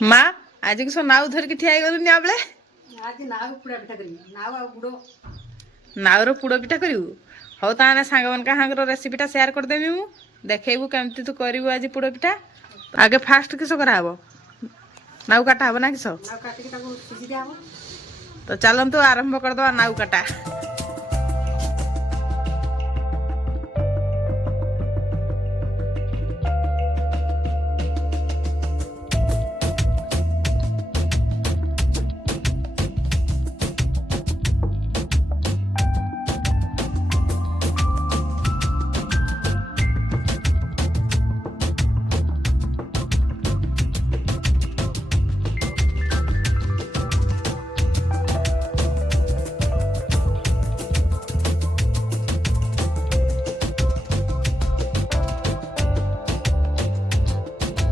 ମା ଆଜି କି ନାଉ ଧରିକି ଠିଆ ହେଇଗଲୁନି ଆବେଳେ आज नाव पुड़ा पिठा करी नाव आ गुड़ो नाउर पोड़ पिठा करू हौ ताने सांग मन का रेसिपीटा शेयर करदेवी मु देखैबू केमती तू करू आज पोड़ पिठा आगे फास्ट किस कराहब नाउ काटा हब ना किस नाव काटी के ताको सिझी दिया हो तो चलंतु आरंभ करदवा नाउ काटा।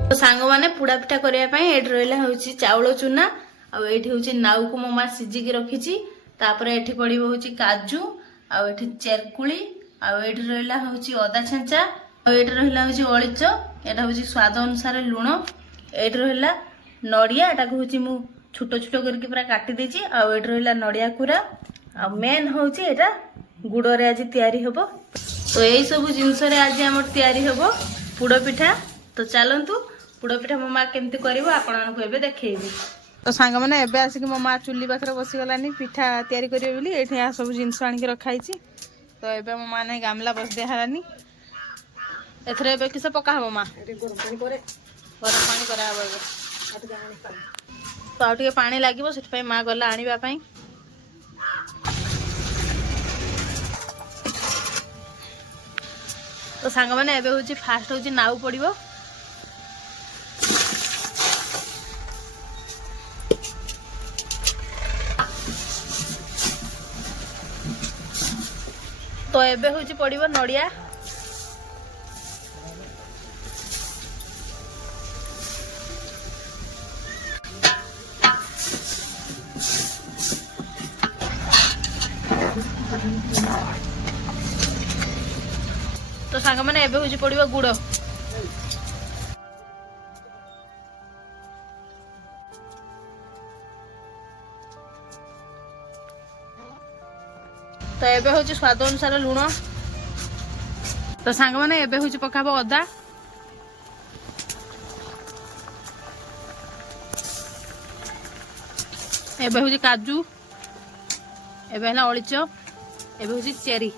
तो सांग माने पुड़ा पिठा करने एठी रहा हूँ चाउल चूना आठी हूँ नाउ को मो माँ सीझिकी रखी एठी पड़ो हूँ काजू आठी चेरकुली आठी रहा हूँ अदा छेचा आठी रहा हूँ अलीच यहाँ हूँ स्वाद अनुसार लुण एठी रहा नड़िया एटा हूँ मु छोट छोट करके पूरा काटी देछि आठी रहा नड़िया कूरा आ मेन हूँ यहाँ गुड़ आज तैयारी हब तो यही सब जिनस आज आम तैयारी हब पुड़ पिठा तो चलतु पुड़ पिठा मो माँ केमती कर देखेबी तो सांग मैंने एबे आसिक मो माँ चुली पाखे बसीगलानी पिठा तैयारी करेंगे बोली ये सब जिनस आनिक रखाई तो एबे मो माँ ने गामला बस दिहलानी एथरे एबे किस पका हम माँ गरम पानी करे गरम पानी कराब तो आउ पानी लगे से माँ गला आने तो सांग मैंने एबे हूँ फास्ट हूँ नाउ पड़ो तो एबे हूँ पड़ो नड़िया तो सांग मैंने एबे हूँ पड़ो गुड़ तो एबे हूँ स्वाद अनुसार लुण तो सांग मैंने एबे हूँ पकाब अदा एबे हूँ काजू एबे है अलीच एबे हूँ चेरी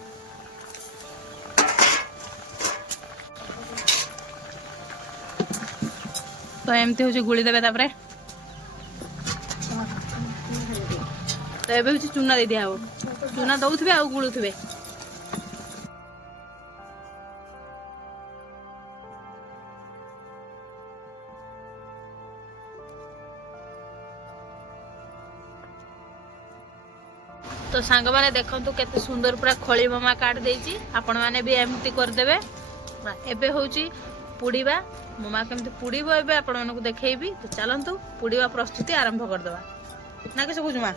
तो एमती हूँ गुड़ी देवे तापरे तो एबे हूँ चूना दे दिया चूना दौथे आ गुड़ुवे तो सांग माने देखंतु केते सुंदर पूरा खली मामा काट देछि आपण माने भी एमती कर देबे एबे होची पुड़ीबा मामा केमती पुड़ीबो एबे आपण मानकु देखैबी तो चलंतु पुड़ीबा प्रस्तुति आरंभ कर देबा ना कि सकु जुमा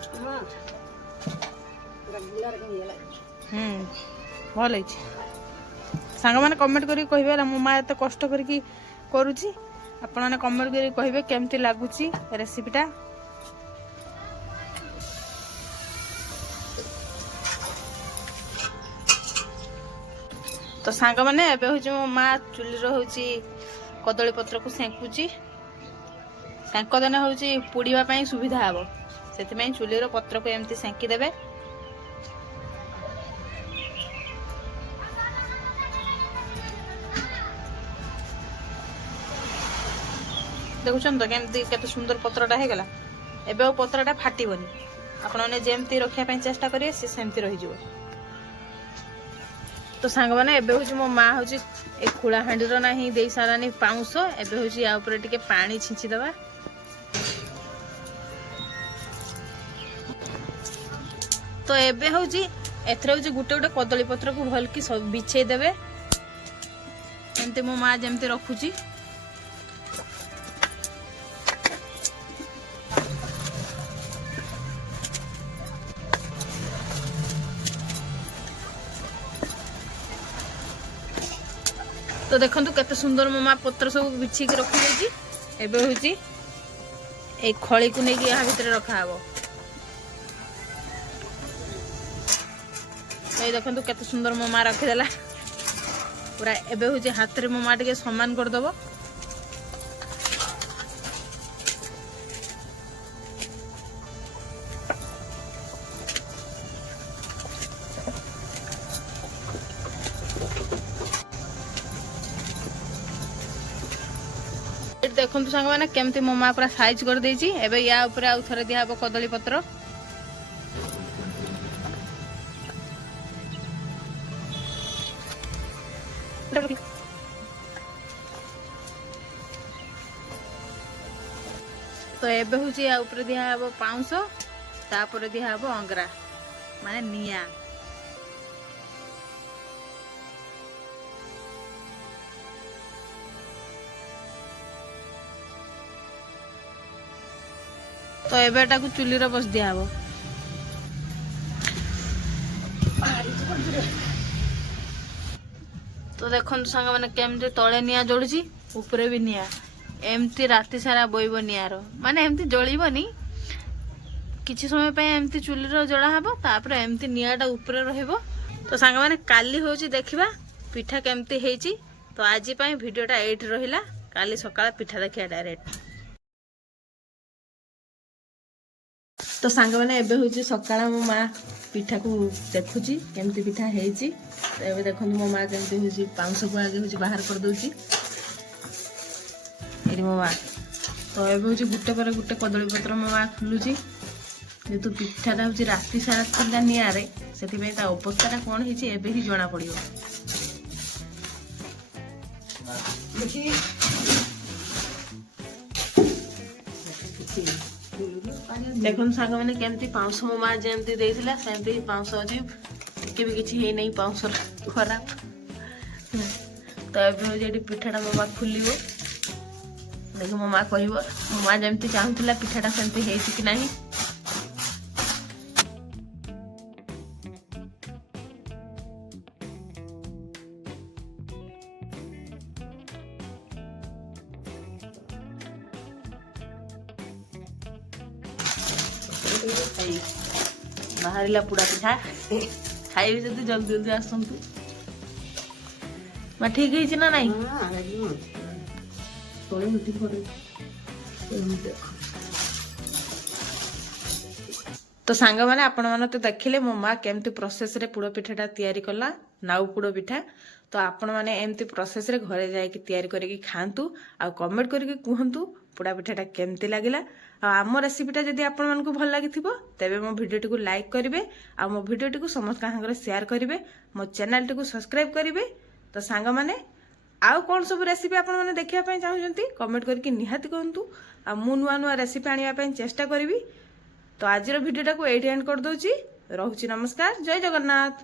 भल सांग मैंने कमेंट करी कहे मो माँ एत कष्ट करी करुच्ची आपण मैंने कमेंट करी कहे केमती लगुच रेसिपीटा तो सांग मैंने एबे हूँ मो माँ चुली हूँ कदली पत्र को सेकुची सेकदेने हूँ पुड़ापी सुविधा हम से चुलीर पत्र को एमती सेकिदेवे देखुन तो केमती केते सुंदर पत्रटा हो गला एबे पत्रटा फाटबनी आपण मैंने जमती रखापी चेष्टा करेंगे सी सेमती रही तो सांग मैंने एबे हूँ मो माँ हूँ ए खुला हांडी ना ही दे सारानी पाउंस एबे हूँ या ऊपर टिके पानी छिंचीदवा तो एबे हूँ एथरे हूँ गोटे गोटे कदली पत्र को भल कि सब बिछे देवे एमती मो माँ जमती रखुची तो देखो केते सुंदर मो माँ पत्र सब बिछी रखी एबे हूँ এই ଖଳିକୁ ନେଇକି ଏହା ଭିତରେ ରଖାହବ। ଏଇ ଦେଖନ୍ତୁ କେତେ ସୁନ୍ଦର ମୋ ମା ରଖିଦେଲା ପୁରା। ଏବେ ହଉଛି ହାତରେ ମୋ ମା ଟିକେ ସମାନ କରିଦବ। ଦେଖନ୍ତୁ ସାଙ୍ଗମାନେ କେମିତି ମୋ ମା ପୁରା ସାଇଜ କରିଦେଇଛି। ଏବେ ୟା ଉପରେ ଆଉ ଥରେ ଦିଆହବ କଦଳୀ ପତ୍ର। ତ ଏବେ ହଉଛି ୟା ଉପରେ ଦିଆହବ ପାଉଁଶ, ତାପରେ ଦିଆହବ ଅଙ୍ଗରା ମାନେ ନିଆଁ। ତ ଏବେ ଏଟାକୁ ଚୁଲିରେ ବସି ଦିଆହବ। ତ ଦେଖନ୍ତୁ ସାଙ୍ଗମାନେ କେମିତି ତଳେ ନିଆଁ ଜଳୁଛି, ଉପରେ ବି ନିଆଁ। ଏମିତି ରାତି ସାରା ବୋଇବ ନିଆଁର, ମାନେ ଏମିତି ଜଳିବନି, କିଛି ସମୟ ପାଇଁ ଏମିତି ଚୁଲିରେ ଜଳା ହବ, ତାପରେ ଏମିତି ନିଆଁଟା ଉପରେ ରହିବ। ତ ସାଙ୍ଗମାନେ କାଲି ହଉଛି ଦେଖିବା ପିଠା କେମିତି ହେଇଛି। ତ ଆଜି ପାଇଁ ଭିଡ଼ିଓଟା ଏଇଠି ରହିଲା, କାଲି ସକାଳେ ପିଠା ଦେଖିବା ଡାଇରେକ୍ଟ। ତ ସାଙ୍ଗମାନେ ଏବେ ହଉଛି ସକାଳ, ମୋ ମା ପିଠାକୁ ଦେଖୁଛି କେମିତି ପିଠା ହେଇଛି। ତ ଏବେ ଦେଖନ୍ତୁ ମୋ ମା କେମିତି ହଉଛି ପାଉଁଶକୁ ଆଗେ ହଉଛି ବାହାର କରିଦଉଛି। ଏଠି ମୋ ମା ତ ଏବେ ହଉଛି ଗୋଟେ ପରେ ଗୋଟେ କଦଳୀ ପତ୍ର ମୋ ମା ଖୋଲୁଛି। ଯେହେତୁ ପିଠାଟା ହଉଛି ରାତି ସାରା ଥିଲା ନିଆଁରେ, ସେଥିପାଇଁ ତା ଅବସ୍ଥାଟା କ'ଣ ହେଇଛି ଏବେ ହିଁ ଜଣା ପଡ଼ିବ। ଦେଖନ୍ତୁ ସାଙ୍ଗମାନେ କେମିତି ପାଉଁଶ ମୋ ମା ଯେମିତି ଦେଇଥିଲା ସେମିତି ପାଉଁଶ ଅଛି, ଟିକେ ବି କିଛି ହେଇନାହିଁ ପାଉଁଶର ଖରାପ। ତ ଏବେ ହଉଛି ଏଠି ପିଠାଟା ମୋ ମା ଖୋଲିବ। ଦେଖି ମୋ ମା କହିବ ମୋ ମା ଯେମିତି ଚାହୁଁଥିଲା ପିଠାଟା ସେମିତି ହେଇଛି କି ନାହିଁ। ବାହାରିଲା ପୁଡ଼ା ପିଠା, ଖାଇବି ଯଦି ଜଲ୍ଦି ଜଲ୍ଦି ଆସନ୍ତୁ। ମା ଠିକ ହେଇଛି ନା ନାଇଁ? ତ ସାଙ୍ଗମାନେ ଆପଣମାନେ ତ ଦେଖିଲେ ମୋ ମା କେମିତି ପ୍ରୋସେସରେ ପୋଡ଼ ପିଠାଟା ତିଆରି କଲା, ନାଉ ପୋଡ଼ ପିଠା। ତ ଆପଣମାନେ ଏମିତି ପ୍ରୋସେସରେ ଘରେ ଯାଇକି ତିଆରି କରିକି ଖାଆନ୍ତୁ, ଆଉ କମେଣ୍ଟ କରିକି କୁହନ୍ତୁ ପୋଡ଼ା ପିଠାଟା କେମିତି ଲାଗିଲା। ଆଉ ଆମ ରେସିପିଟା ଯଦି ଆପଣମାନଙ୍କୁ ଭଲ ଲାଗିଥିବ ତେବେ ମୋ ଭିଡ଼ିଓଟିକୁ ଲାଇକ୍ କରିବେ, ଆଉ ମୋ ଭିଡ଼ିଓଟିକୁ ସମସ୍ତଙ୍କ ସାଙ୍ଗରେ ସେୟାର କରିବେ, ମୋ ଚ୍ୟାନେଲଟିକୁ ସବସ୍କ୍ରାଇବ୍ କରିବେ। ତ ସାଙ୍ଗମାନେ ଆଉ କ'ଣ ସବୁ ରେସିପି ଆପଣମାନେ ଦେଖିବା ପାଇଁ ଚାହୁଁଛନ୍ତି କମେଣ୍ଟ କରିକି ନିହାତି କୁହନ୍ତୁ, ଆଉ ମୁଁ ନୂଆ ନୂଆ ରେସିପି ଆଣିବା ପାଇଁ ଚେଷ୍ଟା କରିବି। ତ ଆଜିର ଭିଡ଼ିଓଟାକୁ ଏଇଠି ଏଣ୍ଡ କରିଦେଉଛି। ରହୁଛି, ନମସ୍କାର, ଜୟ ଜଗନ୍ନାଥ।